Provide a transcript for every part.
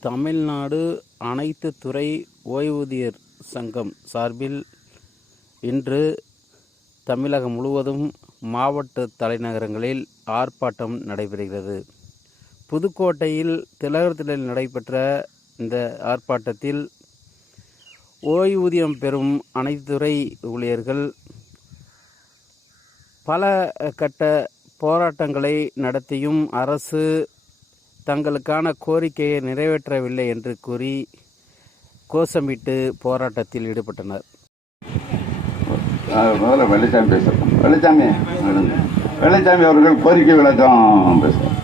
தமிழ்நாடு அனைத்து துறை ஓய்வூதியர் சங்கம் சார்பில் இன்று தமிழகம் முழுவதும் மாவட்ட தலைநகரங்களில் ஆர்ப்பாட்டம் நடைபெறுகிறது. புதுக்கோட்டையில் திலகர் திடலில் நடைபெற்ற இந்த ஆர்ப்பாட்டத்தில் ஓய்வூதியம் பெறும் அனைத்து துறை ஊழியர்கள் பல கட்ட போராட்டங்களை நடத்தியும் அரசு தங்களுக்கான கோரிக்கையை நிறைவேற்றவில்லை என்று கூறி கோஷமிட்டு போராட்டத்தில் ஈடுபட்டனர். முதல்ல வெள்ளச்சாமி பேசுகிறோம் வெள்ளச்சாமி வெள்ளச்சாமி அவர்கள் கோரிக்கை விளக்கம் பேசுகிறோம்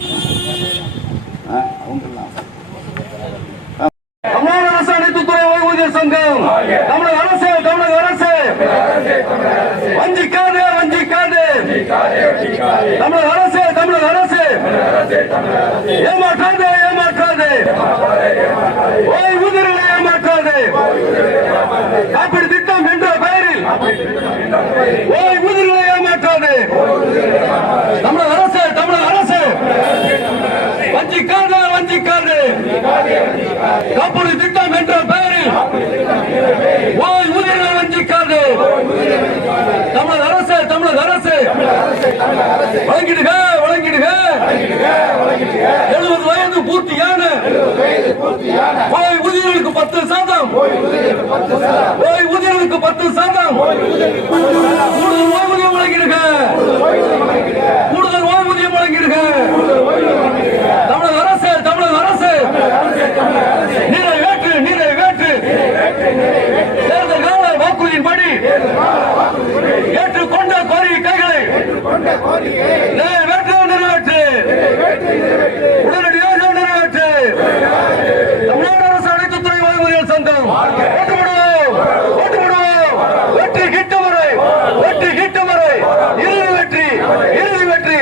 சங்கம் தமிழக அரசு தமிழக அரசு. வஞ்சிக்காது வஞ்சிக்காது. தமிழக அரசு ஏமாற்றாதே ஏமாற்றாதே. ஓய் ஏமாற்றாது ஏமாற்றாதே. ஏமாற்றாது காப்பீடு திட்டம் என்ற பெயரில். ஓய் ஓய்வூதியர்களை ஏமாற்றாதே. தமிழக அரசு தமிழக அரசு. வஞ்சிக்காது வஞ்சிக்காது. காப்பீடு திட்டம் என்ற பெயரில் ஓய்வூதியர்களை வஞ்சிக்காது தமிழக அரசு தமிழக அரசு வழங்கிடுக வழங்கிடுக எழுபது வயது பூர்த்தியான ஓய்வூதியர்களுக்கு பத்து சாதம். ஓய்வூதியர்களுக்கு பத்து சாதம் கூடுதல் ஓய்வூதியம் வழங்கிடுக கூடுதல் ஓய்வூதியம் வழங்கிடுக தமிழக அரசு தமிழக அரசு நிறைவேற்று நிறைவேற்று தேர்தல் கால வாக்குறுதியின்படி ஏற்றுக்கொண்ட கோரிக்கைகளை நிறைவேற்று நிறைவேற்று உடனடியாக நிறைவேற்று தமிழ்நாடு அரசு அனைத்து துறை சங்கம். ஓட்டு போடுவோம் ஓட்டு போடுவோம் வெற்றி கிட்ட வரை. வெற்றி கிட்ட வரை. இறுதி வெற்றி. இறுதி வெற்றி.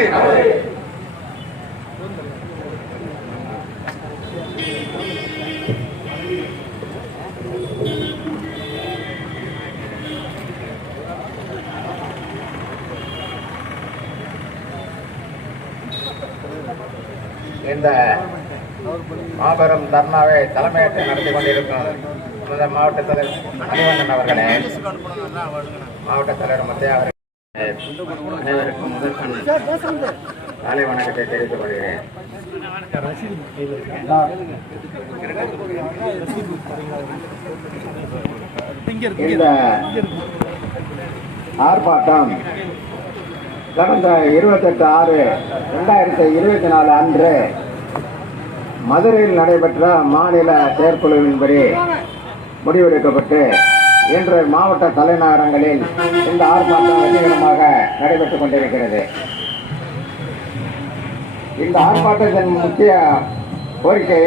இந்த மாபெரும் தர்ணாவை தலைமையேற்று நடத்தி கொண்டிருக்கும் இந்த மாவட்ட தலைவர் மணிவண்ணன் அவர்களே. மாவட்ட தலைவர் மத்திய அவர்களே. அனைவருக்கும் முதற்கண் காலை வணக்கத்தை தெரிவித்துக் கொள்கிறேன். இந்த ஆர்ப்பாட்டம் கடந்த இருபத்தெட்டு ஆறு ரெண்டாயிரத்தி இருபத்தி நாலு அன்று மதுரையில் நடைபெற்ற மாநில செயற்குழுவின்படி முடிவெடுக்கப்பட்டு இன்று மாவட்ட தலைநகரங்களில் இந்த ஆர்ப்பாட்டம் வெற்றிகரமாக நடைபெற்றுக் கொண்டிருக்கிறது. இந்த ஆர்ப்பாட்டத்தின் முக்கிய கோரிக்கை